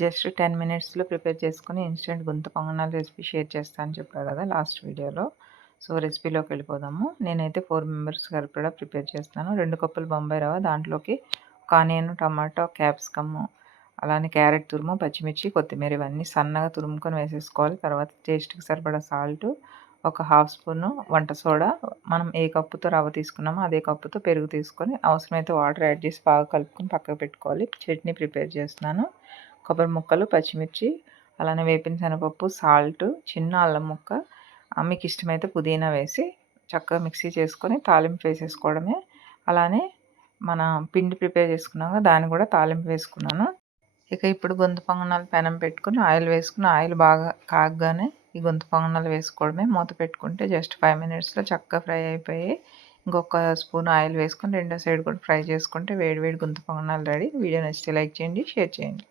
Just ten మినిట్స్లో prepare చేసుకొని instant గుంత పొంగనాల రెసిపీ షేర్ చేస్తాను చెప్పాను కదా లాస్ట్ వీడియోలో. సో రెసిపీలోకి వెళ్ళిపోదాము. నేనైతే ఫోర్ మెంబర్స్ సరిపడా ప్రిపేర్ చేస్తాను రెండు కప్పులు బొంబాయి రవ్వ దాంట్లోకి కానియన్ టమాటో క్యాప్సికమ్ అలానే క్యారెట్ తురుము పచ్చిమిర్చి కొత్తిమీర ఇవన్నీ సన్నగా తురుముకొని వేసేసుకోవాలి. తర్వాత టేస్ట్కి సరిపడా సాల్ట్ ఒక హాఫ్ స్పూను వంట సోడా మనం ఏ కప్పుతో రవ్వ తీసుకున్నామో అదే కప్పుతో పెరుగు తీసుకొని అవసరమైతే వాటర్ యాడ్ చేసి బాగా కలుపుకొని పక్కకు పెట్టుకోవాలి. చట్నీ ప్రిపేర్ చేస్తున్నాను. కొబ్బరి ముక్కలు పచ్చిమిర్చి అలానే వేపిన శనగపప్పు సాల్ట్ చిన్న అల్లం ముక్క మీకు ఇష్టమైతే పుదీనా వేసి చక్కగా మిక్సీ చేసుకొని తాలింపు వేసేసుకోవడమే. అలానే మన పిండి ప్రిపేర్ చేసుకున్నాక దాన్ని కూడా తాలింపు వేసుకున్నాను. ఇక ఇప్పుడు గొంతు పొంగనాలు పెనం పెట్టుకుని ఆయిల్ వేసుకుని ఆయిల్ బాగా కాగగానే ఈ గొంతు పొంగనాలు వేసుకోవడమే. మూత పెట్టుకుంటే జస్ట్ ఫైవ్ మినిట్స్లో చక్కగా ఫ్రై అయిపోయి ఇంకొక స్పూన్ ఆయిల్ వేసుకొని రెండో సైడ్ కూడా ఫ్రై చేసుకుంటే వేడి వేడి గొంతు పొంగనాలు రెడీ. వీడియో నచ్చితే లైక్ చేయండి షేర్ చేయండి.